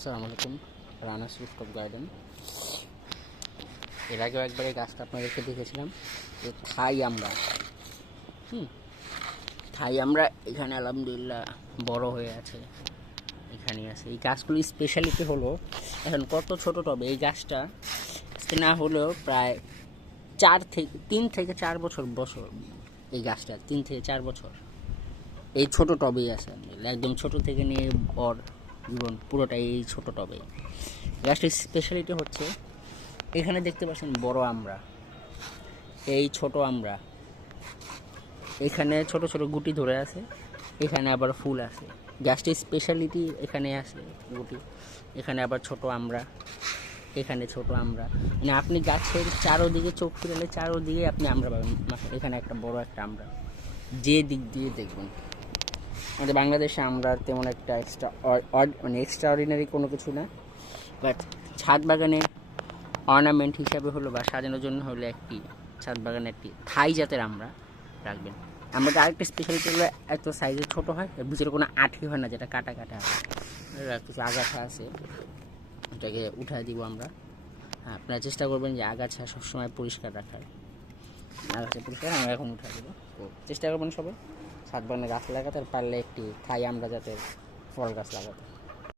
আসসালামু আলাইকুম। Rana rooftop garden. এর আগেও একবার এই গাছটা আপনাদেরকে দেখেছিলাম, যে থাই আমরা থাই আমরা এখানে আলহামদুলিল্লাহ বড় হয়ে আছে, এখানে আছে। এই গাছগুলির স্পেশালিটি হলো এখন কত ছোট টবে এই গাছটা না হলেও প্রায় 3 থেকে 4 বছর এই গাছটা 3 থেকে 4 বছর এই ছোট টবেই আছে। একদম ছোট থেকে নিয়ে বড় জীবন পুরোটাই এই ছোট টবে। গাছটির স্পেশালিটি হচ্ছে এখানে দেখতে পাচ্ছেন বড় আমরা, এই ছোট আমরা, এখানে ছোট ছোট গুটি ধরে আছে, এখানে আবার ফুল আছে। গাছটির স্পেশালিটি এখানে আছে গুটি, এখানে আবার ছোট আমরা, এখানে ছোট আমরা। মানে আপনি গাছের চারোদিকে চোখ ফিরালে চারোদিকে আপনি আমরা পাবেন। এখানে একটা বড় একটা আমরা, যে দিক দিয়ে দেখবেন। আমাদের বাংলাদেশে আমরা তেমন একটা এক্সট্রা অর্ডিনারি কোনো কিছু না, বাট ছাদ বাগানে অর্নামেন্ট হিসাবে হলো বা সাজানোর জন্য হলে একটি ছাদ বাগানে একটি থাই জাতের আমরা রাখবেন। আমরা আরেকটা স্পেশালিটি হলো এত সাইজে ছোটো হয়, এর ভিতরে কোনো আঠি হয় না, যেটা কাটা কাটা কিছু আগাছা আছে, এটাকে উঠায় দিব আমরা। হ্যাঁ, আপনারা চেষ্টা করবেন যে আগাছা সবসময় পরিষ্কার রাখার। আগাছা পরিষ্কার আমরা এখন উঠায় দেবো। তো চেষ্টা করবেন সবাই ছাদ বাগানে গাছ লাগাতে, আর পারলে একটি থাই আমরা জাতের ফল গাছ লাগাতে।